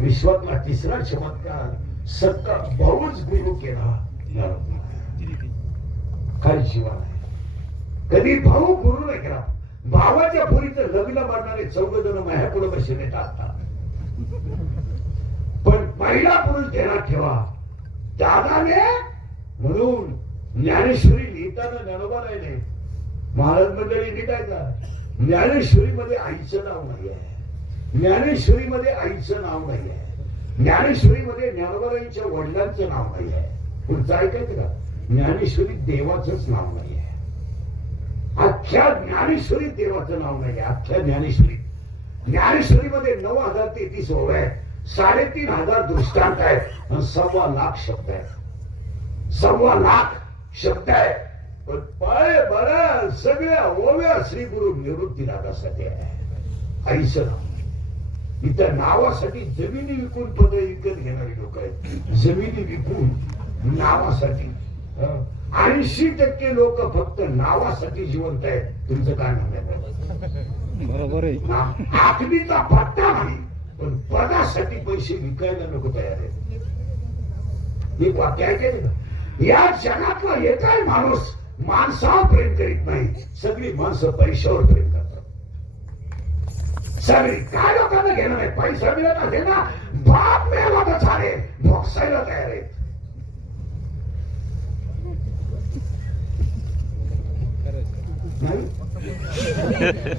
विश्वातला तिसरा चमत्कार सत्ता भाऊच गुरु केला. काय शिवा आहे कधी भाऊ गुरु नाही केला. भावाच्या पुरीचं लग्न मारणारे चौघ जण माझ्या बसून येतात पण पहिला पुरुष ध्यानात ठेवा. दादाने म्हणून ज्ञानेश्वरी लिहिताना ज्ञानोबा राहिले. महाराज मंडळी लिहितायचा ज्ञानेश्वरी मध्ये आईचं नाव नाही आहे ज्ञानेश्वरी मध्ये आईचं नाव नाही आहे. ज्ञानेश्वरी मध्ये वडिलांचं नाव नाही आहे. पुढचं ऐकायचं का ज्ञानेश्वरी देवाचंच नाव नाही आहे. अख्ख्या ज्ञानेश्वरी देवाचं नाव नाही आहे. अख्ख्या ज्ञानेश्वरी. ज्ञानेश्वरीमध्ये नऊ हजार तेहतीस ओव्या आहे साडेतीन हजार दृष्टांत आहेत. आणि सव्वा लाख शब्द आहेत. सव्वा लाख शब्द आहे पण पळ बरा सगळ्या ओव्या श्री गुरु निवृत्ती दादासाठी आहे आईचं नाव. इथं नावासाठी जमिनी विकून पद विकत घेणारी लोक आहेत. जमिनी विकून नावासाठी. ऐंशी टक्के लोक फक्त नावासाठी जिवंत आहेत. तुमचं काय म्हणणं बरोबर आहे. पत्ता नाही पण पदासाठी पैसे विकायला लोक तयार आहेत. एक वाक्य ऐकेल का या जगातला एकही माणूस माणसावर प्रेम करीत नाही. सगळी माणसं पैशावर प्रेम सगळी काय लोकांना घेणं नाही पैसा मिळत असेल ना बाप मिळाला तर झाले भोगसायला तयार नाही?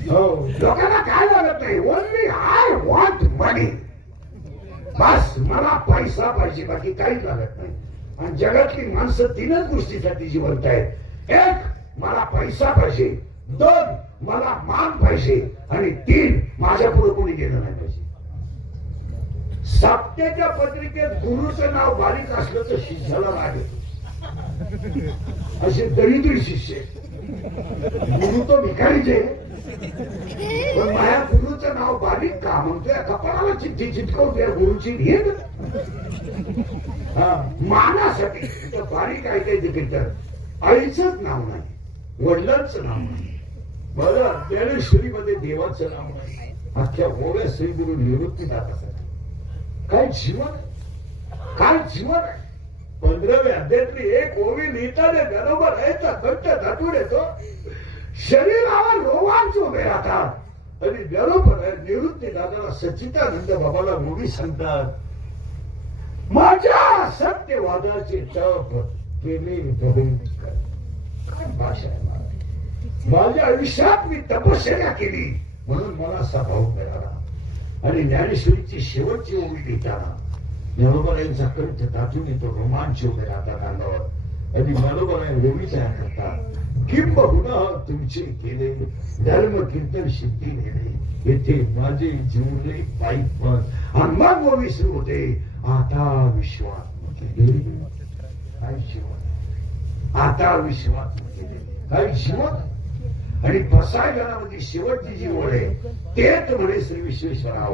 हो लोकांना काय लागत नाही ओनली आय वॉन्ट मनी बस मला पैसा पाहिजे बाकी काहीच लागत नाही आणि जगातली माणसं तीनच गोष्टीसाठी जिवंत आहेत एक मला पैसा पाहिजे दोन मला मान पाहिजे आणि तीन माझ्या पुढे कोणी गेलं नाही पाहिजे. सप्त्याच्या पत्रिकेत गुरुचं नाव बारीक असलं तर शिष्याला लागेल असे दरिद्री शिष्य गुरु तो भिकारीचे पण माझ्या गुरुचं नाव बारीक का? म्हणतोय कपाळाला चिठ्ठी चिटकवतो या गुरुची घेत हा, मानासाठी. बारीक ऐकायचं की तर आईचंच नाव नाही. वडिलांचं नाव नाही. मला ज्ञानेश्वरी मध्ये देवाचं नाव नाही. अख्ख्या गोव्या श्री गुरु निवृत्ती दातासाठी काय जीवन? काय जीवन? आहे पंधराव्या अध्यायातली एक ओवी लिहिताने बरोबर यायचा घट्ट दाटून येतो. शरीरावर रोगांच उभे राहतात. आणि बरोबर निवृत्ती दादाला सचितानंद बाबाला ओवी सांगतात माझ्या सत्यवादाचे तप केले काय भाषा आहे माझ्या आयुष्यात मी तपश्चर्या केली. म्हणून मला असा भाव मिळाला. आणि ज्ञानेश्वरीची शेवटची ओळी लिहिताना ज्ञानोबाईंचा कंठ दाटून येतो रोमांच उभे राहतात अंगावर. आणि ज्ञानोबाई ओवी तयार करतात. किंबहुना तुमचे केले धर्म कीर्तन सिद्धी नेले. येथे माझे जीवले पायी पण. आणि मग ओवी सुरू होते. आता विश्वात केले. काय जीवन? आता विश्वात केले. काय जीवन? आणि फसायला शेवटची जी ओळ आहे तेच म्हणे श्री विश्वेश्वराव.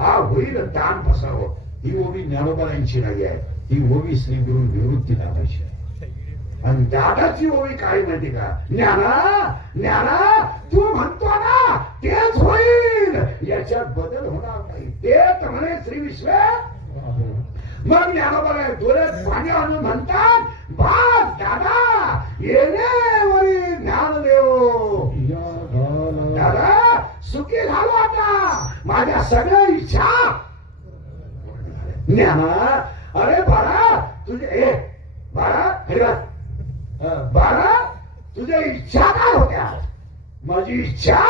हा होईल दान फसावं ही ओवी ज्ञानोबांची नाही आहे. ही ओवी श्री गुरु निवृत्ती नावाची आहे. आणि दादाची ओवी काय माहिती का? ज्ञाना ज्ञाना तू म्हणतो ना तेच होईल. याच्यात बदल होणार नाही. तेच म्हणे श्री विश्व. मग ज्ञानोबा डोळ्यात पाणी आणून म्हणतात बास दादा येणे वरी ज्ञानदेव दादा सुखी झालो आता माझ्या सगळ्या इच्छा. ज्ञाना. अरे बाळा तुझे ए बाळा हरिवास बाळा तुझ्या इच्छा काय होत्या? माझी इच्छा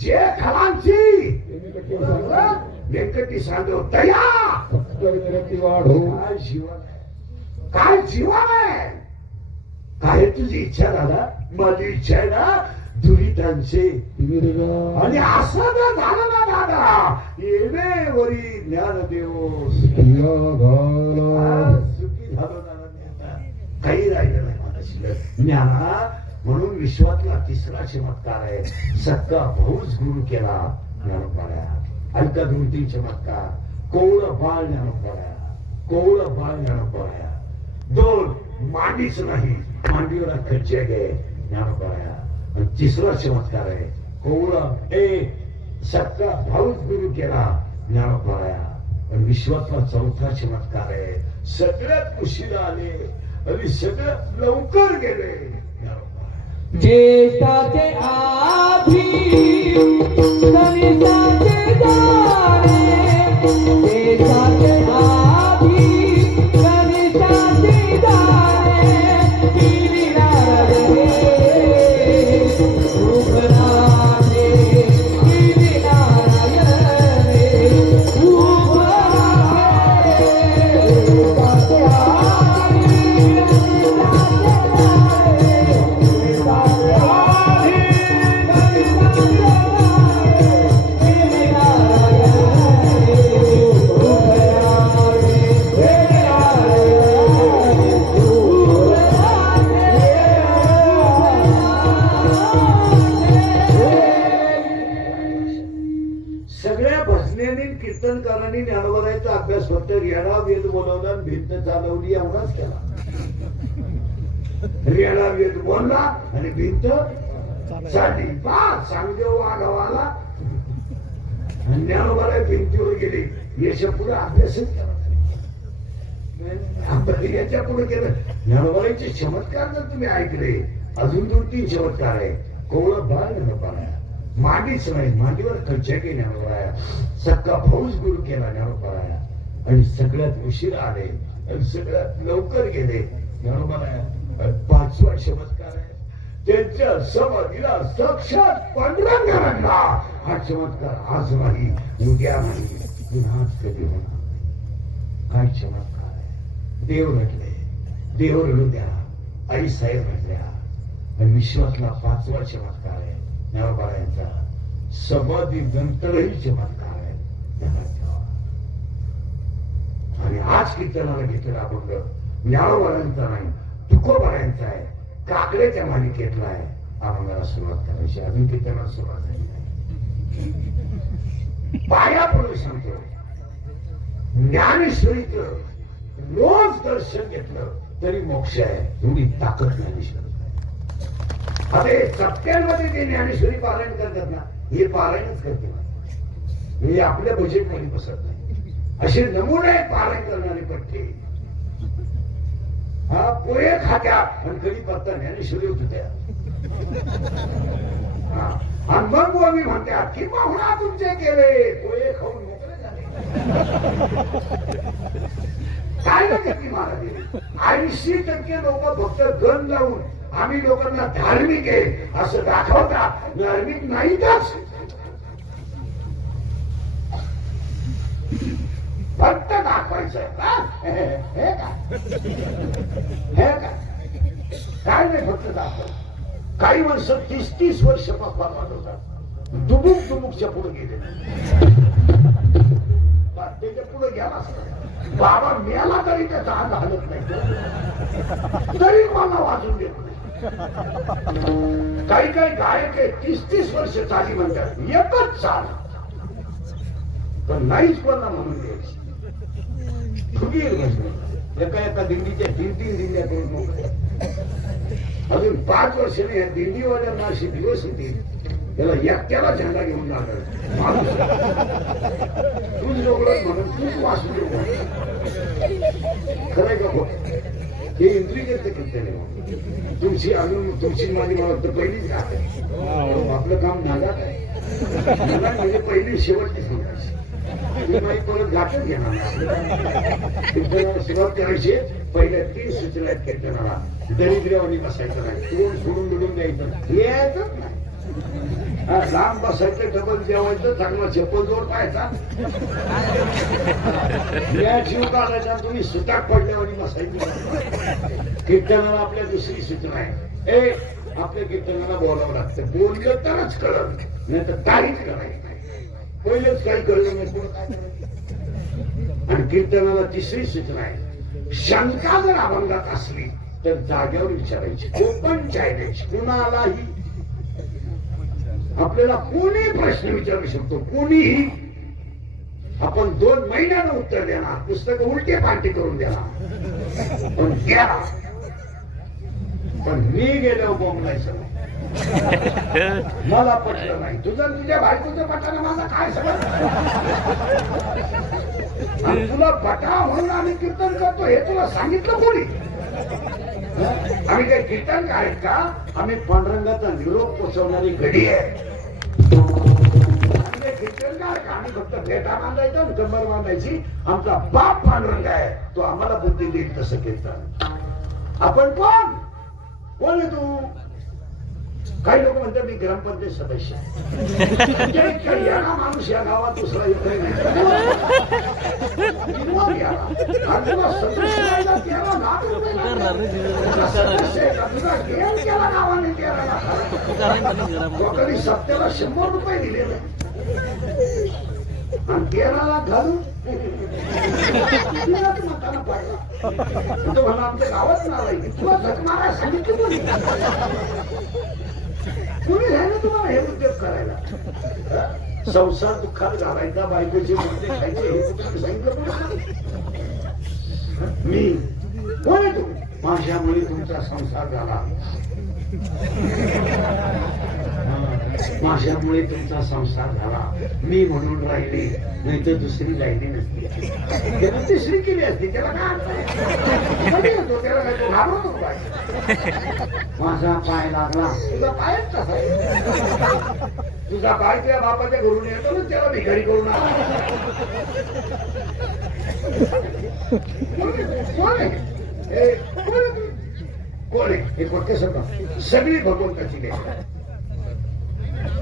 जे खलांची. व्यंकटी सांगतो. वाढो काय जीवन आहे? काय जीवन आहे? काय तुझी इच्छा दादा? माझी इच्छा आहे ना आणि असं झालं ना दादा. येणे वरी ज्ञानदेव सुखी झालो दादा. काही राहिलं नाही मला ज्ञाना म्हणून विश्वातला तिसरा चमत्कार आहे. सक्का भाऊच गुरु केला ज्ञानोपाळ्या ऐका दोन तीन चमत्कार. कोवळ बाळ ज्ञानोपाळ्या कोवळ बाळ ज्ञानोपाळ्या दोन मांडीच नाही. मांडीवर खर्चे गे ज्ञानोपाळ्या आणि तिसरा चमत्कार आहे. कोवळ ए सक्का भाऊच गुरु केला. ज्ञानोपाया पण विश्वातला चौथा चमत्कार आहे. सगळ्यात उशिरा आले आणि सगळ्यात लवकर गेले. ज्येष्ठाचे आधी रेडा वेद बोलला आणि भिंत चालली पा सांगदेव वाघवाला. आणि ज्ञानोबराय भिंतीवर गेले. याच्यापुढे अभ्यासच याच्यापुढे केलं. ज्ञानोबरायचे चमत्कार जर तुम्ही ऐकले अजून दोन तीन चमत्कार आहे कोवळं बाळ ज्ञानोबाराया मांडीच नाही मांडीवर खर्च केली ज्ञानोबाराया सक्का फौज गुरु केला ज्ञानोबाराया आणि सगळ्यात उशीर आले. आणि सगळ्यात लवकर गेले. ज्ञानोबाराया आणि पाचवा चमत्कार आहे त्यांच्या समाधीला साक्षात पांडुरंग रंगला हा चमत्कार आज नाही उद्या नाही पुन्हाच कधी होणार काय चमत्कार आहे? देव रटले देव रडू द्या. आई साहेब रटल्या आणि विश्वातला पाचवा चमत्कार आहे. ज्ञानोबाळांचा समाधी नंतरही चमत्कार आहे. ज्ञानात ठेवा. आणि आज कीर्तनाला घेतलेला अभंग ज्ञानोबाळांचा नाही. तुकोबाळांचा आहे. काकड्याच्या मालिकेतला आहे. अभंगाला सुरुवात करायची. अजून ते त्यांना सुरुवात झाली नाही. पाया पडून सांगतो ज्ञानेश्वरीच रोज दर्शन घेतलं तरी मोक्ष आहे. एवढी ताकद ज्ञानेश्वरी अरे हे चपट्यांमध्ये जे ज्ञानेश्वरी पारायण करतात ना हे पारायणच करते ना हे आपल्या बजेटमध्ये बसत नाही. असे नमुने पारायण करणारे पट्टे हा पोहे खात्या. आणि कधी पत्ता ज्ञानेश्वरी होत होत्या आणि मग आम्ही म्हणत्या की माहुणा तुमचे केले. पोहे खाऊन मोकळे झाले. काय नाही महाराज ऐंशी टक्के लोक फक्त गण लावून आम्ही लोकांना धार्मिक आहे असं दाखवता. धार्मिक नाहीतच. पण दाखवायचं हे? काय काय नाही फक्त दाखवायचं काही माणसं तीस तीस वर्ष पप्पा मानवतात दुबुक दुबुकच्या पुढे गेले. त्याच्या पुढे गेला बाबा मेला तरी त्याचा हात हलत नाही. तरी मला वाजून देत नाही. काही काही गायक आहे तीस तीस वर्ष चाली म्हणतात. एकच चाल. पण नाहीच कोणा म्हणून द्यायची. फुगीर म्हणजे एका एका दिंडीच्या तीन तीन दिंड्या करून मोकळ्या. अजून पाच वर्षाने या दिंडीवाल्यांना अशी दिवस येतील त्याला एकट्याला झेंडा घेऊन जाणार. तूच लोकडात म्हणून तूच वाचू देऊ खरंय का खोट हे इंद्रियचं कीर्तन आहे? तुमची अजून तुमची माझी मला वाटतं पहिलीच आहे आपलं काम नागात आहे. म्हणजे पहिली शेवटची सांगायची. ती परत घेणार सुरुवात करायची पहिल्या तीन सूचना आहेत कीर्तनाला दरिद्रवाणी बसायचं नाही तोंड सोडून मिळून द्यायचं यायचं नाही लांब बसायचं डबल जेवायचं चांगला चप्पल जोड पाहायचा या जीव काढायचा तुम्ही सुताक पडल्यावानी बसायची कीर्तनाला आपल्या दुसरी सूचना आहे ए आपल्या कीर्तनाला बोलावं लागतं. बोललं तरच कळत नाही तर काहीच करायचं पहिलेच काय कळलं नाही पुढं काय करायचं आणि कीर्तनाला तिसरी सूचना आहे. शंका जर अभंगात असली तर जाग्यावर विचारायची. ओपन चॅलेंज कुणालाही? आपल्याला कोणी प्रश्न विचारू शकतो? कोणीही? आपण दोन महिन्यानं उत्तर देणार. पुस्तक उलटे पालटी करून देणार. पण गेला पण मी गेलो बोंबलायचं नाही. मला पटलं नाही. तुझं आणि तुझ्या बायकोचं पटानं माझा काय समज तुला पटा म्हणून आम्ही कीर्तन करतो हे तुला सांगितलं कोणी? आम्ही काही कीर्तन आहेत का? आम्ही पांडुरंगाचा निरोप पोचवणारी घडी आहे. आम्ही फक्त भेटा बांधायचा कंबर बांधायची. आमचा बाप पांडुरंग आहे. तो आम्हाला बुद्धी देईल तसं कीर्तन. आपण कोण? कोण आहे तू? काही लोक म्हणतात मी ग्रामपंचायत सदस्य आहे. म्हणजे माणूस या गावात दुसरा नाही. तो कधी सत्याला शंभर रुपये दिलेले. आणि तेरा लाख घालून मतानं पाडला. तो म्हणा आमच्या गावात नाव आहे. तुला मारायला सांगितलं कोणी कोणी राहिलं तुम्हाला हे उद्योग करायला? संसार दुःखात घालायचा बायकोचे मुद्दे खायचे हे कुठं सांगितलं मी. कोण आहे तुम्ही? माझ्यामुळे तुमचा संसार झाला. माझ्यामुळे तुमचा संसार झाला. मी म्हणून राहिली नाही तर दुसरी राहिली नसती. त्यानं तिसरी केली असती त्याला काय अर्थ त्याला काय तो घाबरतो का माझा पाय लागला. तुझा पायच कसा तुझा पाय तुझ्या बापाच्या घरून येतो ना त्याला भिकारी करून आला. कोण आहे? कोण आहे? ए, कोण आहे? हे कोणते सगळी भगवंताची नाही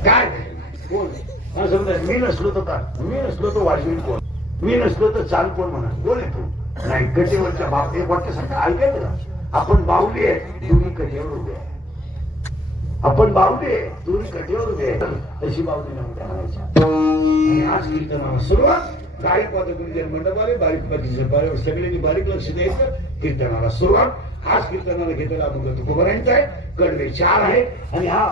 काय? कोण? समजा मी नसलो तर का? मी नसलो तर वाजवी कोण? मी नसलो तर चाल कोण म्हणा? कोण आहे तू? नाही कटेवरच्या बाप एक वाटतं सांगा ऐकाय का आपण बावली आहे तुम्ही कटेवर उभे आहे. आपण बाहुली आहे तुम्ही कटेवर उभे आहे. तशी बाहुली नव्हत्या आज कीर्तनाला सुरुवात. बारीक पद्धतीने मंडप आले बारीक पद्धतीचे सगळ्यांनी बारीक लक्ष द्यायचं कीर्तनाला सुरुवात. आज कीर्तनाला घेतलेला अभंग तुकोबरांचा आहे कडवे चार आहे. आणि हा